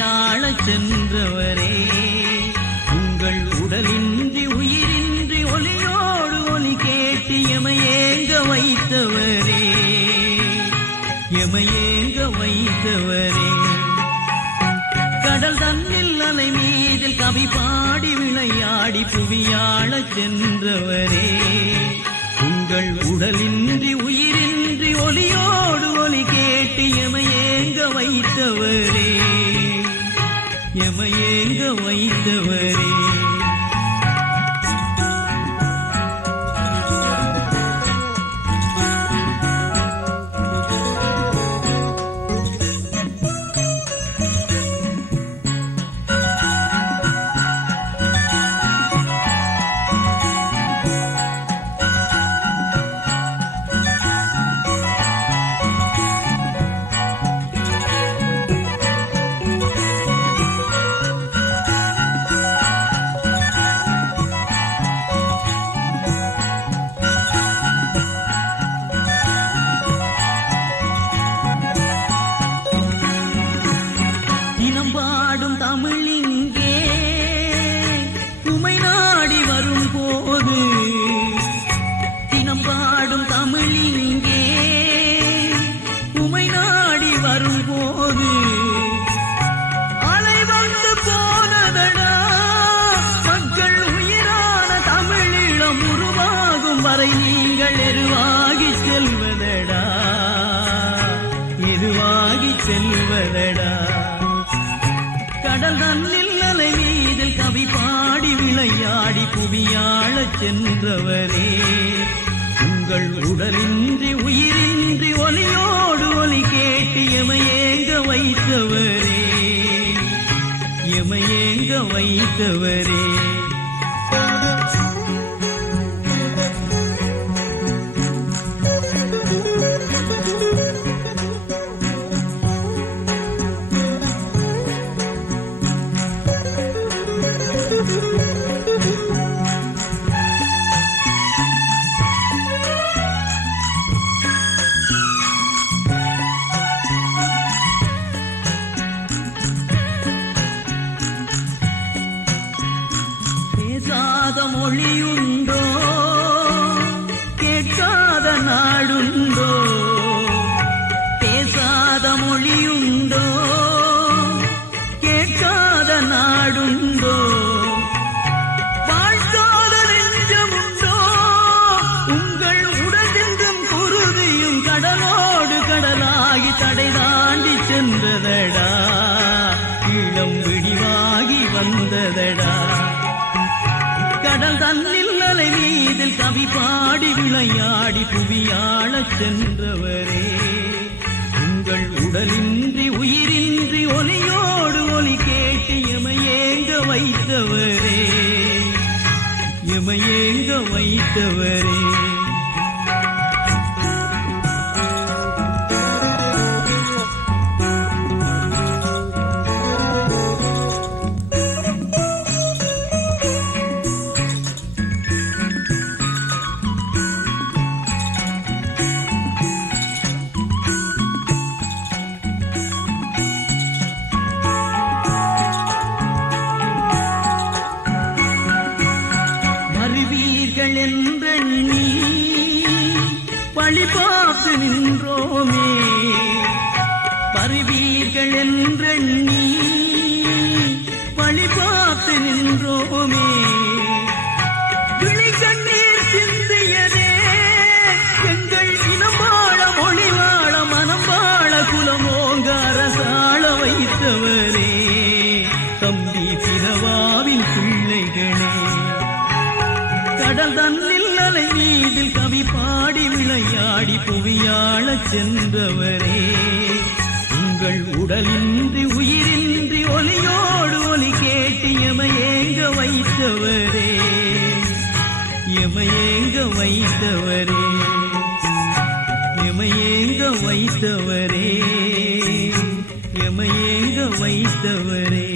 விளையாடச் சென்றவரே, உங்கள் உடலின்றி உயிரின்றி ஒலியோடு ஒலி கேட்டு எமையேங்க வைத்தவரே, எமையேங்க வைத்தவரே. கடல் தன்னில் அலை மீதில் கவி பாடி விளையாடி புவியாளச் சென்றவரே, உங்கள் உடலின்றி உயிரின்றி ஒலியோடு ஒலி கேட்டு எமையேங்க வைத்தவரே, எமையேங்க வைத்தவரே. தமிழிங்கே உமை நாடி வரும் போது, தினம் பாடும் தமிழிங்கே உமை நாடி வரும் போது, அலை வந்து போனதடா மக்கள் உயிரான தமிழீழம் உருவாகும் வரை நீங்கள் எருவாகி செல்வதடா, எருவாகி செல்வதடா. கடல் தன்னில் அலை மீதில் கவி பாடி விளையாடி புவியாளச் சென்றவரே, உங்கள் உடலின்றி உயிரின்றி ஒலியோடு ஒலி கேட்டு எமையேங்க வைத்தவரே, எமையேங்க வைத்தவரே. பேசாத மொழியுண்டோ, கேட்காத நாடுண்டோ, பேசாத மொழியுண்டோ, கேட்காத நாடுண்டோ, வாழ்க்காத நெஞ்சமுண்டோ, உங்கள் உடலென்றும் குருதியும் கடலோடு கடலாகி தடை தாண்டி சென்றதடா, இளம் விடிவாகி வந்ததடா. கடல் தன்னில் அலை மீதில் கவி பாடி விளையாடி புவியாளச் சென்றவரே, உங்கள் உடலின்றி உயிரின்றி ஒலியோடு ஒலி கேட்டு எமையேங்க வைத்தவரே, எமையேங்க வைத்தவரே. என்றெண்ணி பழி பார்த்து நின்றோமே, பருவீர்கள் என்றெண்ணி பழி பார்த்து நின்றோமே, விழி கண்ணீர் சிந்தியதே எங்கள் இனம் வாழ மொழி வாழ மனம் வாழ குலமோங்க அரசாள வைத்தவரே, தம்பி பிறவாவின் பிள்ளைகளே. கடல் தன்னில் அலை மீதில் கவி பாடி விளையாடி புவியாளச் சென்றவரே, உங்கள் உடலின்றி உயிரின்றி ஒலியோடு ஒலி கேட்டு எமையேங்க வைத்தவரே, எமையேங்க வைத்தவரே, எமையேங்க வைத்தவரே, எமையேங்க வைத்தவரே.